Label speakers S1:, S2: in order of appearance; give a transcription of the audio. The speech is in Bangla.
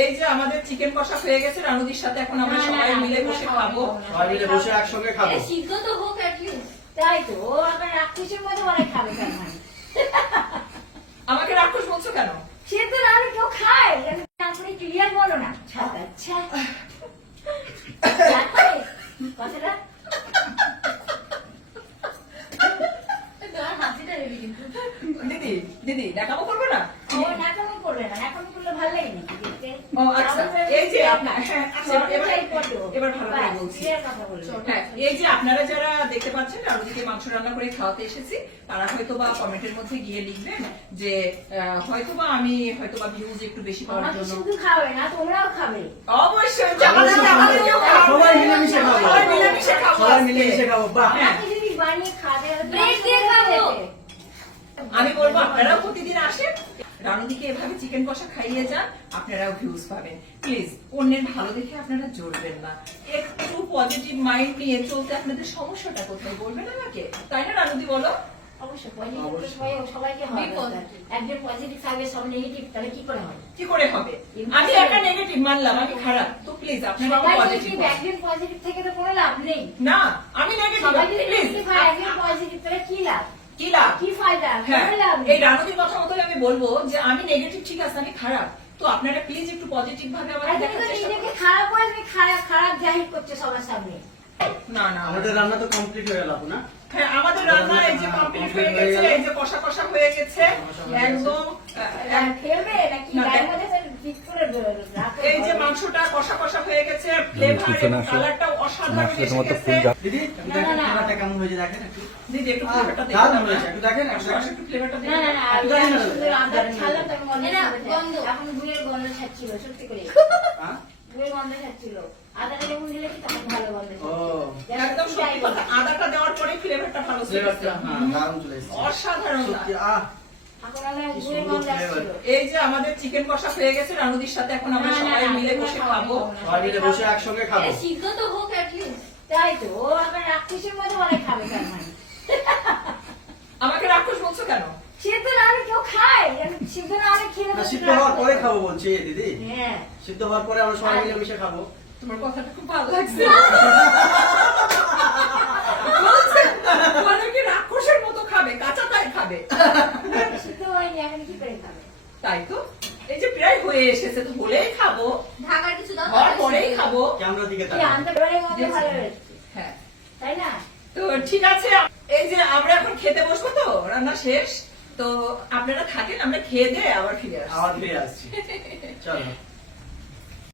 S1: এই যে আমাদের চিকেন কষা হয়ে গেছে রানুদির সাথে এখন আমরা
S2: না, না,
S1: সবাই মিলে বসে খাব।
S3: সবাই মিলে বসে একসঙ্গে খাব।
S2: সিদ্ধ তো হোক তাই তো ও আবার রাক্ষসের মধ্যে অনেক খাবে মানে।
S1: আমাকে রাক্ষস বলছো কেন?
S2: সে তো না কেউ খায়। আমি তারপরে ক্লিয়ার বলো না। আচ্ছা আচ্ছা কথাটা?
S1: দিদি দিদি দেখাবো করব না?
S2: ও নাকামি করবে না। নাকামি করলে ভালো লাগে নাকি? দেখতে
S1: ও আচ্ছা এই যে আপনার আচ্ছা, এবার ভালো করে বলছি। হ্যাঁ, এই যে আপনারা যারা দেখতে পাচ্ছেন রানুদিকে মাংস রান্না করে খাওয়াতে এসেছি তারা হয়তো বা কমেন্টের মধ্যে গিয়ে লিখবেন যে হয়তো বা আমি হয়তো বা ভিউজ একটু বেশি পাওয়ার জন্য।
S2: শুধু খাবে না তোমরাও খাবে।
S1: অবশ্যই আমাদের আমাদেরকেও খাওয়াবে।
S3: সবাই মিলেমিশে খাব।
S1: সবাই মিলেমিশে খাব।
S3: সবাই মিলেমিশে খাব বাহ।
S1: হ্যাঁ।
S2: আমাকে যদি বানিয়ে খাবে
S4: Break দিয়ে খাব।
S1: আমি বলব আপনারাও প্রতিদিন আসেন রানুদিকে এভাবে চিকেন কষা খাইয়ে যান আপনারাও ভিউজ পাবেন। প্লিজ অন্যের ভালো দেখে আপনারা জড়বেন না। একটু পজিটিভ মাইন্ড নিয়ে চলতে আপনাদের সমস্যাটা কোথায় বলবেন আমাকে? তাই না রানুদি বলো?
S2: অবশ্যই পজিটিভ তো
S3: অবশ্যই।
S2: সবাই সবাইকে
S4: Be positive.
S2: একজন পজিটিভ থাকবে সব নেগেটিভ তাহলে কি করে হবে?
S1: কি করে হবে? আমি একা নেগেটিভ মানলাম আমি খারাপ। তো প্লিজ আপনারা পজিটিভ
S2: যদি একজন পজিটিভ থেকে তো কোনো লাভ নেই।
S1: না আমি নেগেটিভ প্লিজ
S2: নেগেটিভ একজন পজিটিভ তাহলে কি লাভ?
S1: কি লাভ?
S2: কি ফায়দা? কোনো লাভ
S1: এই রানুদির কথা বলব যে আমি নেগেটিভ ঠিক আছে আমি খারাপ। তো আপনারা প্লিজ একটু পজিটিভ ভাবে
S2: আর
S1: আমাকে দেখার চেষ্টা
S2: নিজেকে
S1: করুন।
S2: খারাপ করে তুমি খারাপ খারাপ জাহির করছ সবার সামনে।
S1: না না
S3: আমাদের রান্না তো কমপ্লিট হয়ে গেল না?
S1: হ্যাঁ আমাদের রান্না এই যে কমপ্লিট হয়ে গেছে এই যে কষা কষা হয়ে গেছে। একদম
S2: খেলবে নাকি? মধ্যে রাখো।
S1: এই যে মাংসটা কষা কষা হয়ে গেছে ফ্লেভার
S5: পিছনে তোমার তো ফুল
S3: দিদি কেমন হয়েছে দেখেন একটু।
S1: দিদি একটু ফ্লেভারটা দেখে।
S3: দারুণ হয়েছে, একটু দেখেন, একটু
S1: আসো,
S3: দেখেন।
S1: আসো, একটু ফ্লেভারটা
S2: না না না
S3: একটু
S2: আমি
S3: জানি না,
S2: শুধু
S3: একটু
S2: আদার
S3: জানি না।
S2: ছাড়লাম তখন গন্ধ
S4: না, গন্ধ।
S2: এখন গুড়ের গন্ধ ছাড়ছিল সত্যি করে।
S3: হ্যাঁ?
S2: গুড়ের গন্ধ ছাড়ছিল। আদাটা যখন দিলে কি তখন ভালো গন্ধ
S3: ও
S1: একদম সত্যি কথা আদাটা দেওয়ার পরে ফ্লেভারটা ভালো
S3: ফ্লেভারটা হ্যাঁ দারুণ চলে এসেছে।
S1: অসাধারণ।
S3: আহ।
S1: এই যে আমাদের চিকেন কষা হয়ে গেছে রানুদির সাথে এখন আমরা সবাই মিলে খাব।
S3: সবাই মিলে বসে একসঙ্গে খাব।
S4: সিদ্ধ তো হোক
S2: তাই তো ও আবার রাক্ষসের মধ্যে অনেক খাবে তার মানে।
S1: আমাকে রাক্ষস বলছো কেন?
S2: সিদ্ধ না হলে কেউ খায়। সিদ্ধ না হলে খেলে
S3: না সিদ্ধ হওয়ার পরে খাব বলছি দিদি।
S2: হ্যাঁ।
S3: সিদ্ধ হওয়ার পরে আমরা সবাই মিলে মিশে খাব।
S1: তোমার কথাটা খুব ভালো লাগছে। অনেকে রাক্ষসের মতো খাবে কাঁচা তাই খাবে।
S2: সিদ্ধ হয়নি এখন কি করে খাবে?
S1: তাই তো? হয়ে এসেছে তো খাব।
S4: ঢাকার কিছু দাও
S1: পরেই খাব।
S3: ক্যামেরা দিকে
S1: হ্যাঁ।
S2: তাই না?
S1: তো ঠিক আছে এই যে আমরা এখন খেতে বসবো তো রান্না শেষ। তো আপনারা থাকেন আমরা খেয়ে দিয়ে আবার ফিরে আসব
S3: আবার ফিরে আসছি। চলো।